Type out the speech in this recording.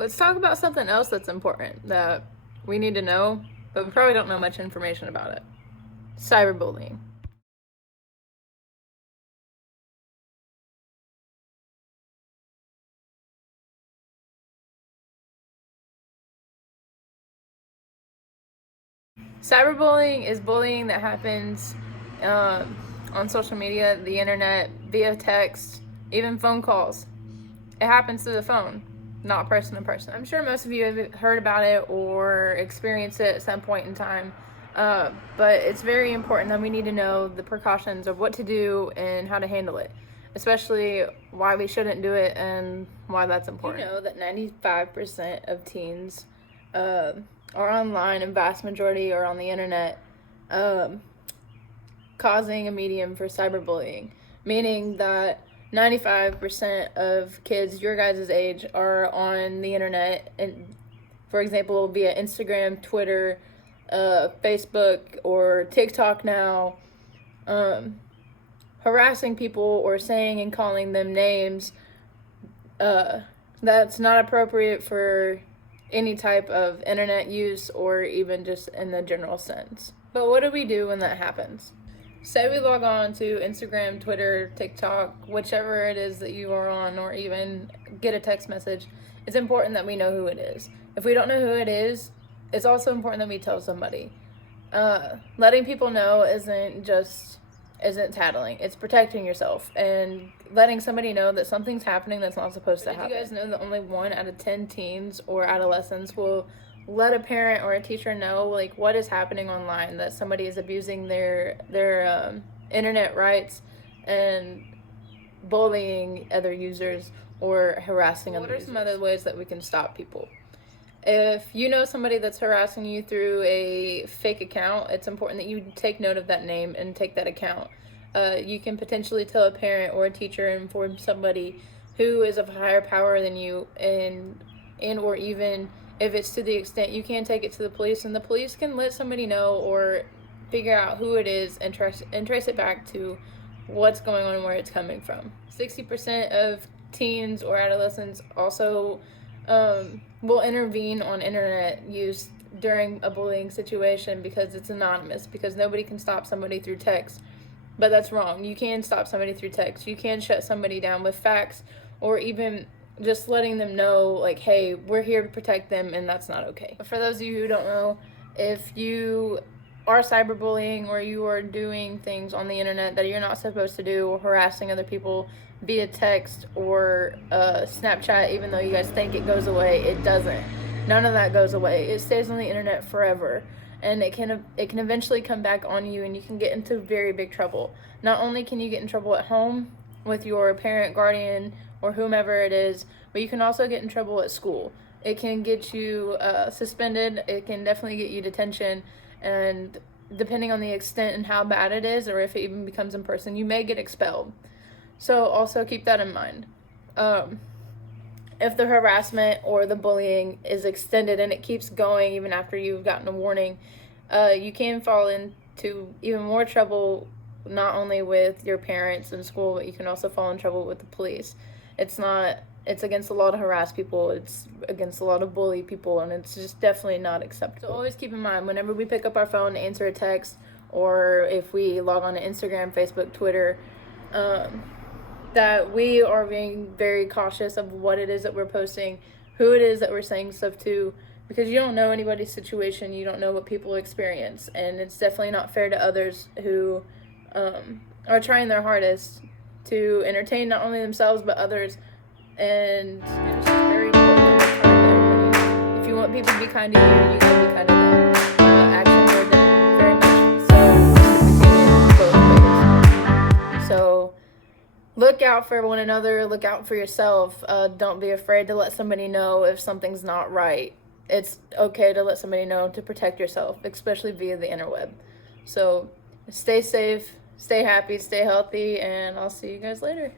Let's talk about something else that's important that we need to know, but we probably don't know much information about it. Cyberbullying. Cyberbullying is bullying that happens on social media, the internet, via text, even phone calls. It happens through the phone, not person to person. I'm sure most of you have heard about it or experienced it at some point in time, but it's very important that we need to know the precautions of what to do and how to handle it, especially why we shouldn't do it and why that's important. You know that 95% of teens are online, and vast majority are on the internet, causing a medium for cyberbullying, meaning that 95% of kids your guys' age are on the internet, and for example via Instagram, Twitter, Facebook, or TikTok now, harassing people or saying and calling them names that's not appropriate for any type of internet use or even just in the general sense. But what do we do when that happens? Say we log on to Instagram, Twitter, TikTok, whichever it is that you are on, or even get a text message. It's important that we know who it is. If we don't know who it is, it's also important that we tell somebody. Letting people know isn't tattling. It's protecting yourself and letting somebody know that something's happening that's not supposed to happen. Did you guys know that only 1 out of 10 teens or adolescents will let a parent or a teacher know like what is happening online, that somebody is abusing their internet rights and bullying other users or harassing other users? What are some other ways that we can stop people? If you know somebody that's harassing you through a fake account, it's important that you take note of that name and take that account. You can potentially tell a parent or a teacher and inform somebody who is of higher power than you, and or even if it's to the extent you can take it to the police, and the police can let somebody know or figure out who it is and trace it back to what's going on and where it's coming from. 60% of teens or adolescents also will intervene on internet use during a bullying situation because it's anonymous, because nobody can stop somebody through text. But that's wrong. You can stop somebody through text. You can shut somebody down with facts, or even just letting them know, like, hey, we're here to protect them, and that's not okay. But for those of you who don't know, if you are cyberbullying or you are doing things on the internet that you're not supposed to do, or harassing other people via text or Snapchat, even though you guys think it goes away, it doesn't. None of that goes away. It stays on the internet forever, and it can eventually come back on you, and you can get into very big trouble. Not only can you get in trouble at home with your parent, guardian, or whomever it is, but you can also get in trouble at school. It can get you suspended. It can definitely get you detention, and depending on the extent and how bad it is, or if it even becomes in person, you may get expelled. So also keep that in mind. If the harassment or the bullying is extended and it keeps going even after you've gotten a warning, you can fall into even more trouble, not only with your parents and school, but you can also fall in trouble with the police. It's against the law to harass people, it's against the law to bully people, and it's just definitely not acceptable. So always keep in mind, whenever we pick up our phone to answer a text, or if we log on to Instagram, Facebook, Twitter, that we are being very cautious of what it is that we're posting, who it is that we're saying stuff to, because you don't know anybody's situation, you don't know what people experience, and it's definitely not fair to others who are trying their hardest to entertain not only themselves but others. And it's just very important that we're kind to everybody. If you want people to be kind to you, you gotta be kind to them. Actions are done very much so both ways. So look out for one another, look out for yourself. Don't be afraid to let somebody know if something's not right. It's okay to let somebody know, to protect yourself, especially via the interweb. So stay safe, stay happy, stay healthy, and I'll see you guys later.